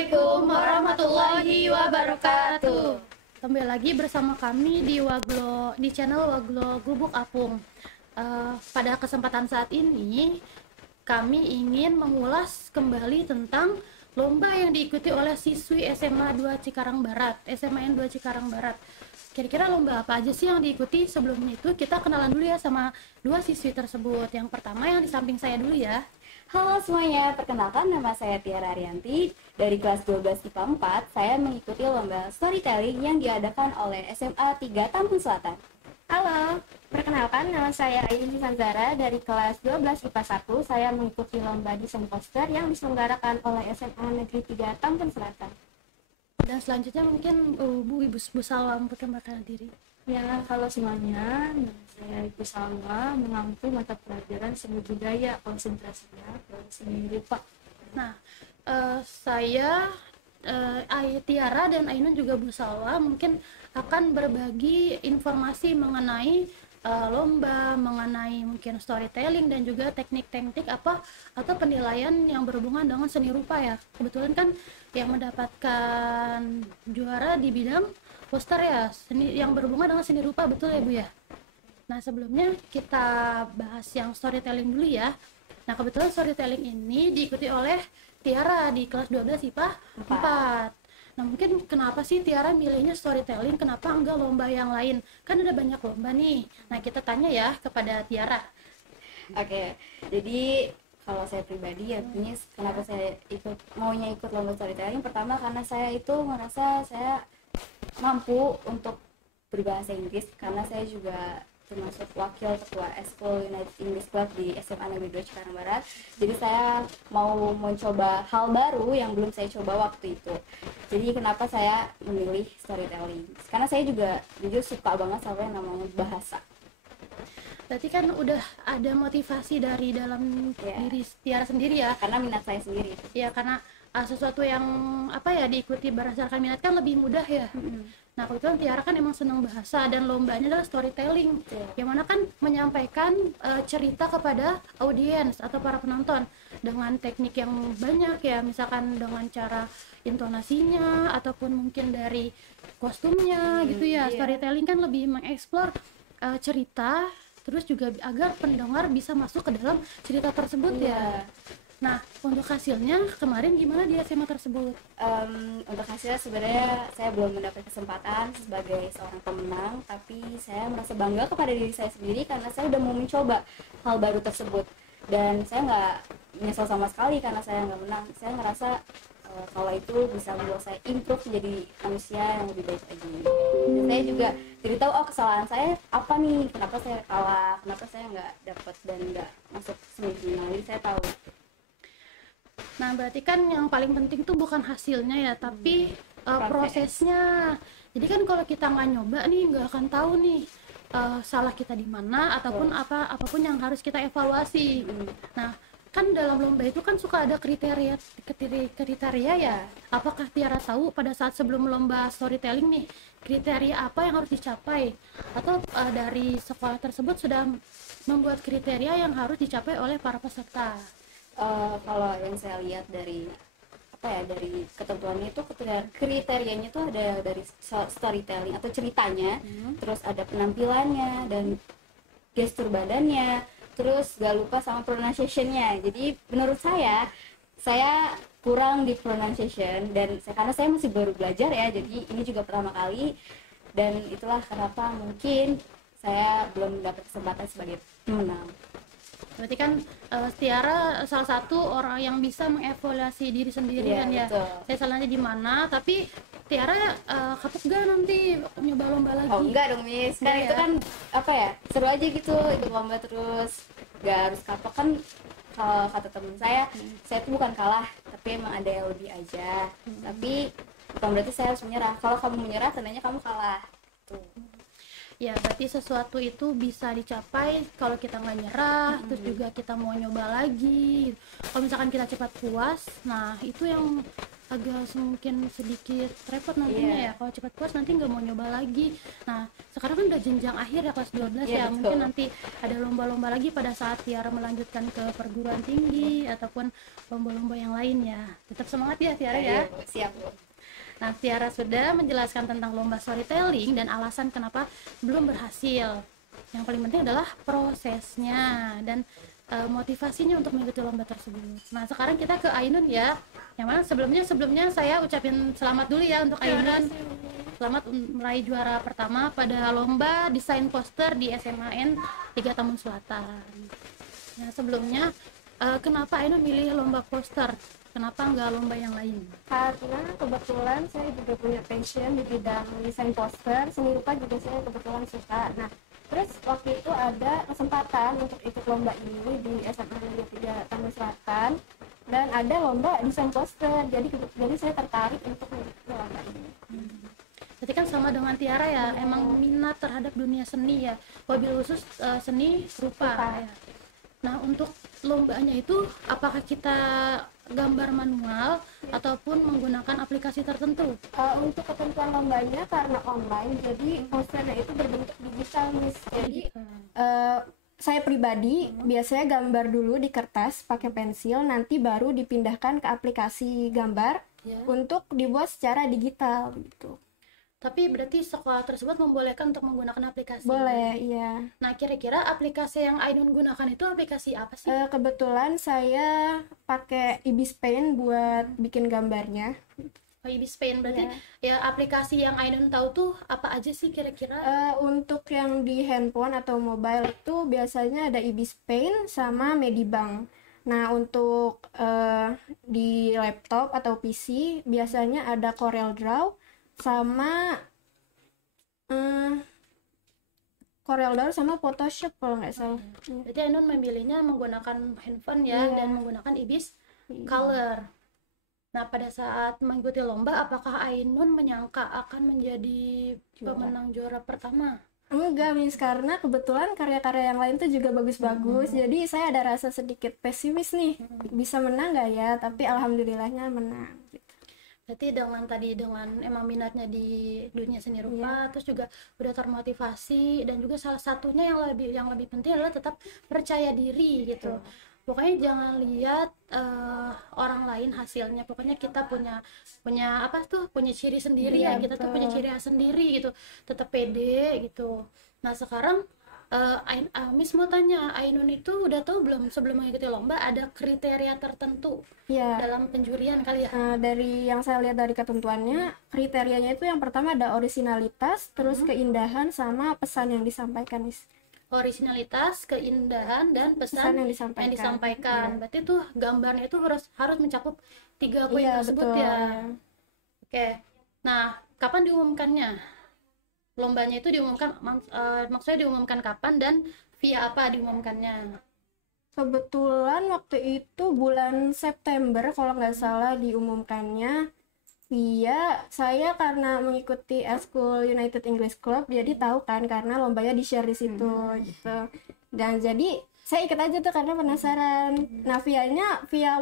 Assalamualaikum warahmatullahi wabarakatuh. Kembali lagi bersama kami di channel Waglo Gubuk Apung. Pada kesempatan saat ini kami ingin mengulas kembali tentang lomba yang diikuti oleh siswi SMA 2 Cikarang Barat, SMAN 2 Cikarang Barat. Kira-kira lomba apa aja sih yang diikuti? Sebelum itu kita kenalan dulu ya sama dua siswi tersebut. Yang pertama yang di samping saya dulu ya. Halo semuanya, perkenalkan nama saya Tiara Arianti. Dari kelas 12 IPA 4, saya mengikuti lomba storytelling yang diadakan oleh SMA 3 Tambun Selatan. Halo, perkenalkan nama saya Ayuni Sanzara dari kelas 12 IPA 1. Saya mengikuti lomba desain poster yang diselenggarakan oleh SMA Negeri 3 Tambun Selatan. Dan selanjutnya mungkin Ibu Salwa memperkenalkan diri. Ya, halo semuanya, nama saya Ibu Salwa, mengampu mata pelajaran seni budaya, konsentrasinya ke seni rupa. Nah, saya Tiara dan Ainun juga Bu Salwa mungkin akan berbagi informasi mengenai lomba, mengenai mungkin storytelling dan juga teknik-teknik atau penilaian yang berhubungan dengan seni rupa ya. Kebetulan kan yang mendapatkan juara di bidang poster ya, seni yang berhubungan dengan seni rupa, betul ya Bu ya? Nah, sebelumnya kita bahas yang storytelling dulu ya. Nah, kebetulan storytelling ini diikuti oleh Tiara di kelas 12 IPA 4. Nah, mungkin kenapa sih Tiara milihnya storytelling, kenapa enggak lomba yang lain? Kan ada banyak lomba nih. Nah, kita tanya ya kepada Tiara. Oke, jadi kalau saya pribadi ya, kenapa saya maunya ikut lomba storytelling? Pertama karena saya itu merasa saya mampu untuk berbahasa Inggris, karena saya juga termasuk wakil ketua Eskul United English Club di SMA Negeri 2 Cikarang Barat. Jadi saya mau mencoba hal baru yang belum saya coba waktu itu. Jadi kenapa saya memilih storytelling? Karena saya juga jujur suka banget sama yang namanya bahasa. Berarti kan udah ada motivasi dari dalam diri Tiara sendiri ya? Karena minat saya sendiri. Ya, karena sesuatu yang diikuti berdasarkan minat kan lebih mudah ya. Nah, kebetulan Tiara kan emang senang bahasa dan lombanya adalah storytelling, yang mana kan menyampaikan cerita kepada audiens atau para penonton dengan teknik yang banyak ya, misalkan dengan cara intonasinya ataupun mungkin dari kostumnya gitu ya. Storytelling kan lebih mengeksplor cerita, terus juga agar pendengar bisa masuk ke dalam cerita tersebut ya. Nah, untuk hasilnya kemarin gimana di SMA tersebut? Untuk hasilnya sebenarnya saya belum mendapat kesempatan sebagai seorang pemenang, tapi saya merasa bangga kepada diri saya sendiri karena saya udah mau mencoba hal baru tersebut. Dan saya nggak menyesal sama sekali karena saya nggak menang. Saya ngerasa kalau itu bisa membuat saya improve menjadi manusia yang lebih baik lagi. Dan saya juga jadi tahu kesalahan saya apa nih, kenapa saya kalah, kenapa saya nggak dapat dan nggak masuk semifinal. Jadi saya tahu. Nah, berarti kan yang paling penting tuh bukan hasilnya ya, tapi prosesnya. Jadi kan kalau kita nggak nyoba nih, nggak akan tahu nih salah kita di mana ataupun apapun yang harus kita evaluasi. Nah, kan dalam lomba itu kan suka ada kriteria ya. Apakah Tiara tahu pada saat sebelum lomba storytelling nih, kriteria apa yang harus dicapai? Atau dari sekolah tersebut sudah membuat kriteria yang harus dicapai oleh para peserta? Kalau yang saya lihat dari ketentuannya itu kriterianya itu ada dari storytelling atau ceritanya, terus ada penampilannya dan gestur badannya, terus gak lupa sama pronunciation-nya. Jadi menurut saya kurang di pronunciation, dan karena saya masih baru belajar ya, jadi ini juga pertama kali, dan itulah kenapa mungkin saya belum mendapat kesempatan sebagai pemenang. Berarti kan Tiara salah satu orang yang bisa mengevaluasi diri sendiri kan ya. Betul. Saya salahnya di mana, tapi Tiara kapok gak nanti nyoba lomba lagi? Oh enggak dong Miss, kan itu kan seru aja gitu, ikut lomba terus, gak harus kapok kan. Kalau kata temen saya tuh bukan kalah, tapi emang ada yang lebih aja. Tapi bukan berarti saya harus menyerah. Kalau kamu menyerah, tandanya kamu kalah tuh. Ya, berarti sesuatu itu bisa dicapai kalau kita nggak nyerah, terus juga kita mau nyoba lagi. Kalau misalkan kita cepat puas, nah itu yang agak mungkin sedikit repot nantinya Iya. ya, kalau cepat puas nanti nggak mau nyoba lagi. Nah sekarang kan udah jenjang akhir ya, kelas 12 Iya, ya, betul. mungkin nanti ada lomba-lomba lagi pada saat Tiara melanjutkan ke perguruan tinggi ataupun lomba-lomba yang lain ya. Tetap semangat ya Tiara ya. Iya, Bu. Siap, Bu. Nah, Tiara sudah menjelaskan tentang lomba storytelling dan alasan kenapa belum berhasil. Yang paling penting adalah prosesnya dan motivasinya untuk mengikuti lomba tersebut. Nah, sekarang kita ke Ainun ya. Yang mana sebelumnya saya ucapin selamat dulu ya untuk Ainun. Selamat meraih juara pertama pada lomba desain poster di SMAN 3 Tambun Selatan. Nah, sebelumnya kenapa Ainun milih lomba poster? Kenapa nggak lomba yang lain? Karena kebetulan saya juga punya passion di bidang desain poster, seni rupa juga saya kebetulan suka. Nah, terus waktu itu ada kesempatan untuk ikut lomba ini di SMA Negeri 3 Tambun Selatan, dan ada lomba desain poster. Jadi saya tertarik untuk mengikuti lomba ini. Berarti kan sama dengan Tiara ya, emang minat terhadap dunia seni ya, wabil khusus seni rupa ya. Nah, untuk lombanya itu apakah kita gambar manual ataupun menggunakan aplikasi tertentu? Untuk ketentuan lombanya karena online, jadi posternya itu berbentuk digital, Miss. Jadi saya pribadi biasanya gambar dulu di kertas pakai pensil, nanti baru dipindahkan ke aplikasi gambar Ya. untuk dibuat secara digital gitu. Tapi berarti sekolah tersebut membolehkan untuk menggunakan aplikasi. Boleh, iya. Nah, kira-kira aplikasi yang Ainun gunakan itu aplikasi apa sih? Kebetulan saya pakai Ibis Paint buat bikin gambarnya. Ibis Paint berarti ya aplikasi yang Ainun tahu tuh apa aja sih kira-kira? Untuk yang di handphone atau mobile itu biasanya ada Ibis Paint sama Medibank. Nah, untuk di laptop atau PC biasanya ada Corel Draw sama Photoshop kalau nggak salah. Berarti Ainun memilihnya menggunakan handphone ya, Iya. dan menggunakan Ibis Color. Nah, pada saat mengikuti lomba, apakah Ainun menyangka akan menjadi pemenang juara pertama? Enggak, Miss, karena kebetulan karya-karya yang lain tuh juga bagus-bagus. Jadi saya ada rasa sedikit pesimis nih, bisa menang nggak ya? Tapi alhamdulillahnya menang. Berarti dengan emang minatnya di dunia seni rupa, terus juga udah termotivasi, dan juga salah satunya yang lebih penting adalah tetap percaya diri gitu. Pokoknya jangan lihat orang lain hasilnya, pokoknya kita punya punya ciri sendiri ya, kita tuh punya ciri khas sendiri gitu, tetap pede gitu. Nah sekarang Miss mau tanya, Ainun itu udah tahu belum sebelum mengikuti lomba ada kriteria tertentu dalam penjurian kali ya? Dari yang saya lihat dari ketentuannya, kriterianya itu yang pertama ada orisinalitas, terus keindahan sama pesan yang disampaikan, Miss. Originalitas, keindahan, dan pesan yang disampaikan. Berarti tuh gambarnya itu harus mencakup 3 poin tersebut betul. ya. Oke. Nah, kapan diumumkannya? Lombanya itu diumumkan maksudnya diumumkan kapan dan via apa diumumkannya? Kebetulan waktu itu bulan September kalau nggak salah diumumkannya. Iya, saya karena mengikuti Eskul United English Club, jadi tahu kan karena lombanya di-share di situ gitu. Dan jadi saya ikut aja tuh karena penasaran. Nah, via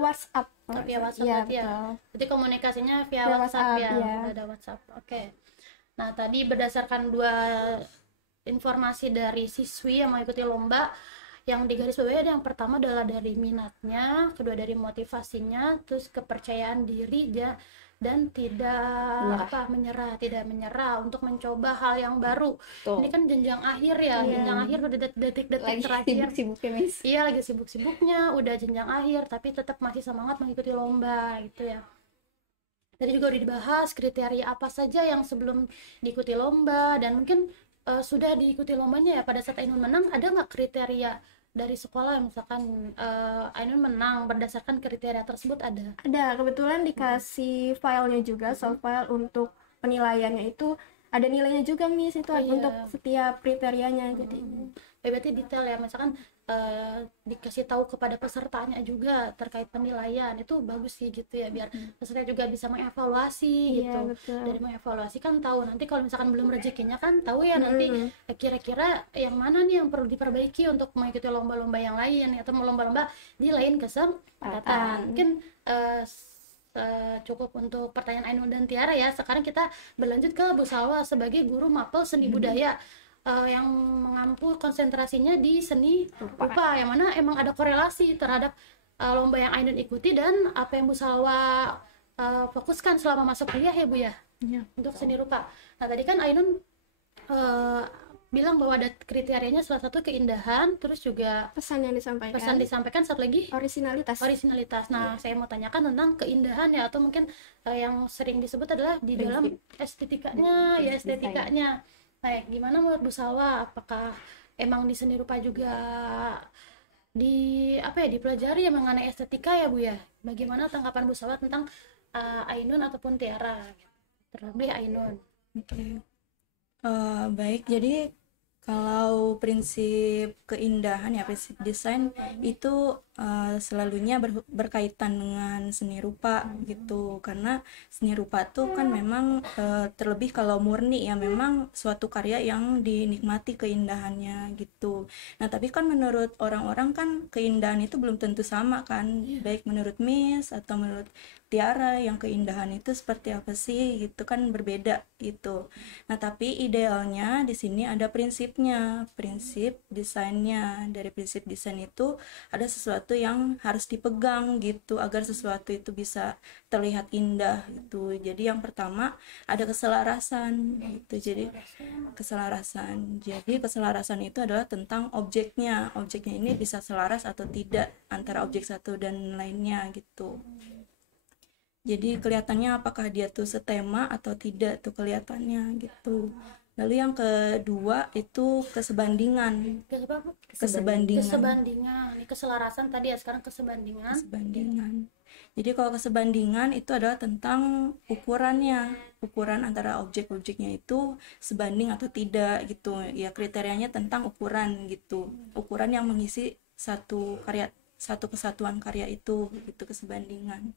WhatsApp. Via WhatsApp Iya, berarti ya. betul. Jadi komunikasinya via Via WhatsApp ya. WhatsApp, iya. Ada WhatsApp. Oke. Nah, tadi berdasarkan 2 informasi dari siswi yang mengikuti lomba, yang digarisbawahi ada yang pertama adalah dari minatnya, kedua dari motivasinya, terus kepercayaan diri dan tidak tidak menyerah untuk mencoba hal yang baru. Ini kan jenjang akhir ya, jenjang akhir udah detik-detik terakhir. Sibuk-sibuknya, Miss. Iya, lagi sibuk-sibuknya, udah jenjang akhir tapi tetap masih semangat mengikuti lomba gitu ya. Tadi juga udah dibahas kriteria apa saja yang sebelum diikuti lomba, dan mungkin sudah diikuti lombanya ya. Pada saat Ainun menang, ada nggak kriteria dari sekolah, misalkan Ainun menang berdasarkan kriteria tersebut? Ada Kebetulan dikasih filenya juga, soft file untuk penilaiannya itu ada nilainya juga, Miss, itu untuk setiap kriterianya. Jadi berarti detail ya, misalkan dikasih tahu kepada pesertanya juga terkait penilaian, itu bagus sih gitu ya, biar peserta juga bisa mengevaluasi gitu. betul. Dari mengevaluasi kan tahu nanti kalau misalkan belum rezekinya kan tahu ya nanti kira-kira yang mana nih yang perlu diperbaiki untuk mengikuti lomba-lomba yang lain atau lomba-lomba di lain kesempatan. Mungkin cukup untuk pertanyaan Ainun dan Tiara ya. Sekarang kita berlanjut ke Bu Salwa sebagai guru mapel seni budaya yang mengampu konsentrasinya di seni rupa, yang mana emang ada korelasi terhadap lomba yang Ainun ikuti dan apa yang Bu Salwa fokuskan selama masuk kuliah ya Bu ya, untuk seni rupa. Nah tadi kan Ainun bilang bahwa ada kriterianya, salah satu keindahan, terus juga Pesan yang disampaikan. pesan disampaikan, satu lagi Originalitas. Nah, saya mau tanyakan tentang keindahan ya, atau mungkin yang sering disebut adalah di dalam estetikanya, ya estetikanya. Baik, gimana menurut Bu Salwa? Apakah emang di seni rupa juga dipelajari ya mengenai estetika ya Bu ya? Bagaimana tanggapan Bu Salwa tentang Ainun ataupun Tiara? Terlebih Ainun. Oke. Baik, jadi kalau prinsip keindahan ya, prinsip desain itu selalunya berkaitan dengan seni rupa gitu, karena seni rupa tuh kan memang terlebih kalau murni ya memang suatu karya yang dinikmati keindahannya gitu. Nah tapi kan menurut orang-orang kan keindahan itu belum tentu sama kan, baik menurut Miss atau menurut Tiara yang keindahan itu seperti apa sih gitu kan, berbeda gitu. Nah tapi idealnya di sini ada prinsipnya, prinsip desainnya. Dari prinsip desain itu ada sesuatu yang harus dipegang gitu agar sesuatu itu bisa terlihat indah gitu. Jadi yang pertama ada keselarasan gitu. Jadi keselarasan itu adalah tentang objeknya. Objeknya ini bisa selaras atau tidak antara objek satu dan lainnya gitu. Jadi kelihatannya apakah dia tuh setema atau tidak tuh kelihatannya gitu. Lalu yang kedua itu kesebandingan. Kesebandingan. Ini keselarasan tadi ya, sekarang kesebandingan. Jadi kalau kesebandingan itu adalah tentang ukurannya, ukuran antara objek-objeknya itu sebanding atau tidak gitu. Ya kriterianya tentang ukuran gitu. Ukuran yang mengisi satu kesatuan karya itu gitu, kesebandingan.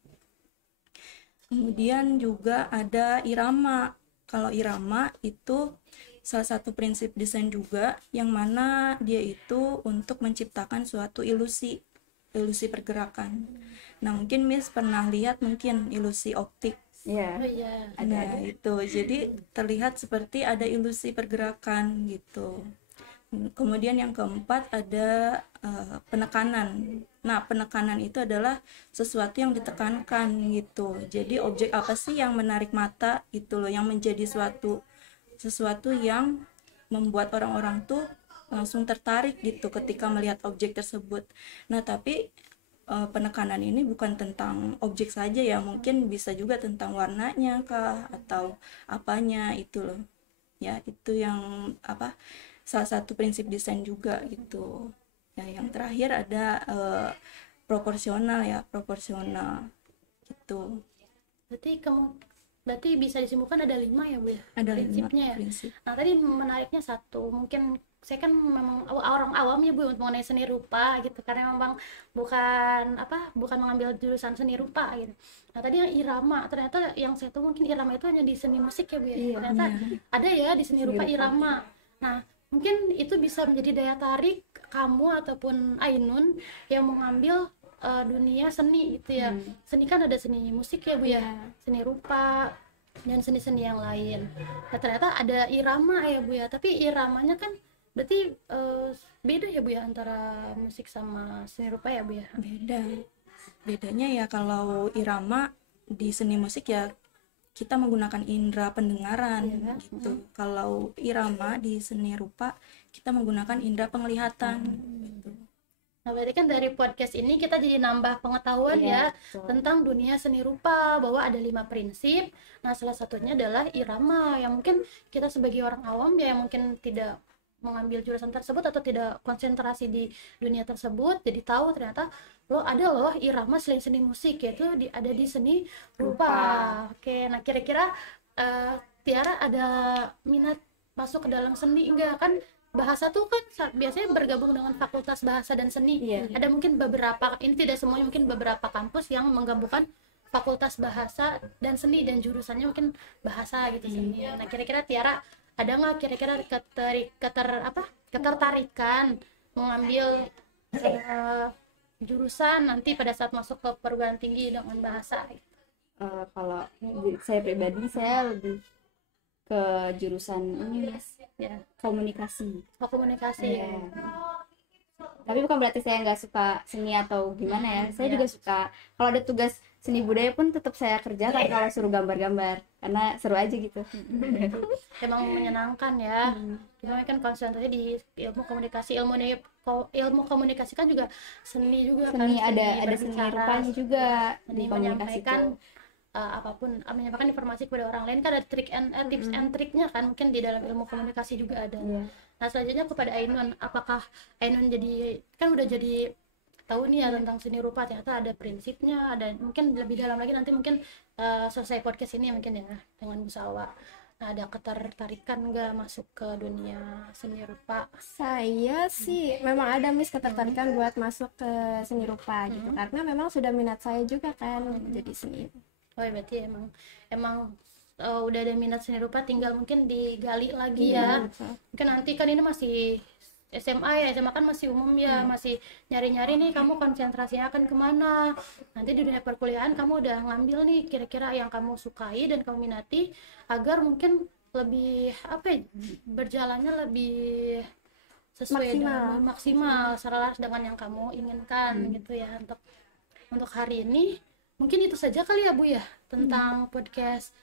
Kemudian juga ada irama. Kalau irama itu salah satu prinsip desain juga, yang mana dia itu untuk menciptakan suatu ilusi pergerakan. Nah mungkin Miss pernah lihat mungkin ilusi optik. Iya. Nah itu jadi terlihat seperti ada ilusi pergerakan gitu. Kemudian yang keempat ada penekanan. Nah penekanan itu adalah sesuatu yang ditekankan gitu. Jadi objek apa sih yang menarik mata gitu loh, yang menjadi sesuatu yang membuat orang-orang tuh langsung tertarik gitu ketika melihat objek tersebut. Nah tapi penekanan ini bukan tentang objek saja ya, mungkin bisa juga tentang warnanya kah atau apanya itu loh ya. Itu yang salah satu prinsip desain juga gitu. Ya, yang terakhir ada proporsional gitu. Berarti bisa disimpulkan ada 5 ya Bu ya? Ada prinsipnya 5 ya. prinsip. Nah tadi menariknya satu, mungkin saya kan memang orang awam ya Bu mengenai seni rupa gitu, karena memang bukan mengambil jurusan seni rupa gitu. Nah tadi yang irama, ternyata yang saya tahu mungkin irama itu hanya di seni musik ya Bu ya. Ternyata ada ya di seni rupa irama. Nah mungkin itu bisa menjadi daya tarik kamu ataupun Ainun yang mengambil dunia seni gitu ya. Seni kan ada seni musik ya Bu ya, seni rupa dan seni-seni yang lain. Nah, ternyata ada irama ya Bu ya, tapi iramanya kan berarti beda ya Bu ya antara musik sama seni rupa ya Bu ya. Bedanya ya kalau irama di seni musik ya kita menggunakan indera pendengaran gitu. Kalau irama di seni rupa kita menggunakan indera penglihatan gitu. Nah berarti kan dari podcast ini kita jadi nambah pengetahuan ya tentang dunia seni rupa, bahwa ada 5 prinsip. Nah salah satunya adalah irama, yang mungkin kita sebagai orang awam ya yang mungkin tidak mengambil jurusan tersebut atau tidak konsentrasi di dunia tersebut, jadi tahu ternyata ada irama selain seni musik, yaitu ada di seni rupa. Oke, nah kira-kira Tiara ada minat masuk ke dalam seni enggak? Kan bahasa tuh kan biasanya bergabung dengan fakultas bahasa dan seni. Ada mungkin beberapa, ini tidak semuanya, mungkin beberapa kampus yang menggabungkan fakultas bahasa dan seni dan jurusannya mungkin bahasa gitu seni. Nah kira-kira Tiara ada nggak kira-kira ketertarikan mengambil jurusan nanti pada saat masuk ke perguruan tinggi dengan bahasa gitu? kalau saya pribadi saya lebih ke jurusan ini Mas, Ya, komunikasi. komunikasi. Iya. Tapi bukan berarti saya nggak suka seni atau gimana ya. Saya juga suka. Kalau ada tugas seni budaya pun tetap saya kerjakan kalau suruh gambar-gambar karena seru aja gitu. Emang menyenangkan ya. Kita kan konsentrasi di ilmu komunikasi, ilmu komunikasi kan juga seni juga kan. Seni ada seni berbicara, rupanya juga seni di komunikasi menyampaikan itu. apapun, menyampaikan informasi kepada orang lain kan ada tips and triknya kan, mungkin di dalam ilmu komunikasi juga ada. Iya. Nah selanjutnya kepada Ainun, apakah Ainun jadi kan udah jadi tahu nih ya tentang seni rupa, ternyata ada prinsipnya, ada mungkin lebih dalam lagi nanti mungkin selesai podcast ini mungkin ya dengan Bu Salwa. Nah, ada ketertarikan nggak masuk ke dunia seni rupa? Saya sih memang ada ketertarikan buat masuk ke seni rupa gitu, karena memang sudah minat saya juga kan jadi seni. Oh ya, berarti emang udah ada minat seni rupa, tinggal mungkin digali lagi ya. Mungkin nanti kan ini masih SMA ya, SMA kan masih umum ya, masih nyari-nyari nih kamu konsentrasinya akan kemana. Nanti di dunia perkuliahan kamu udah ngambil nih kira-kira yang kamu sukai dan kamu minati, agar mungkin lebih berjalannya lebih sesuai dengan maksimal selaras dengan yang kamu inginkan gitu ya. Untuk hari ini mungkin itu saja kali ya Bu ya tentang podcast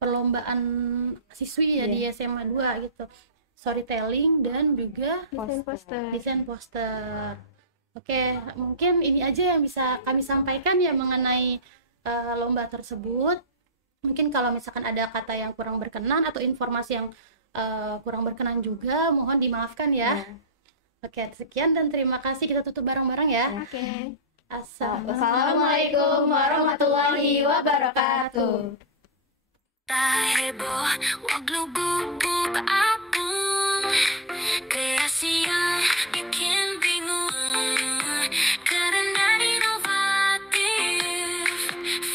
perlombaan siswi ya di SMA 2 gitu, storytelling dan juga desain poster. Oke, mungkin ini aja yang bisa kami sampaikan ya mengenai lomba tersebut. Mungkin kalau misalkan ada kata yang kurang berkenan atau informasi yang kurang berkenan juga mohon dimaafkan ya. Oke, sekian dan terima kasih, kita tutup bareng-bareng ya. Oke. Assalamualaikum warahmatullahi wabarakatuh. Tak heboh, wag lugu-lugu apapun. Kreasi yang bikin bingung, karena inovatif.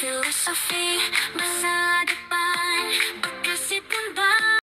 Filosofi masa depan, berkasih pun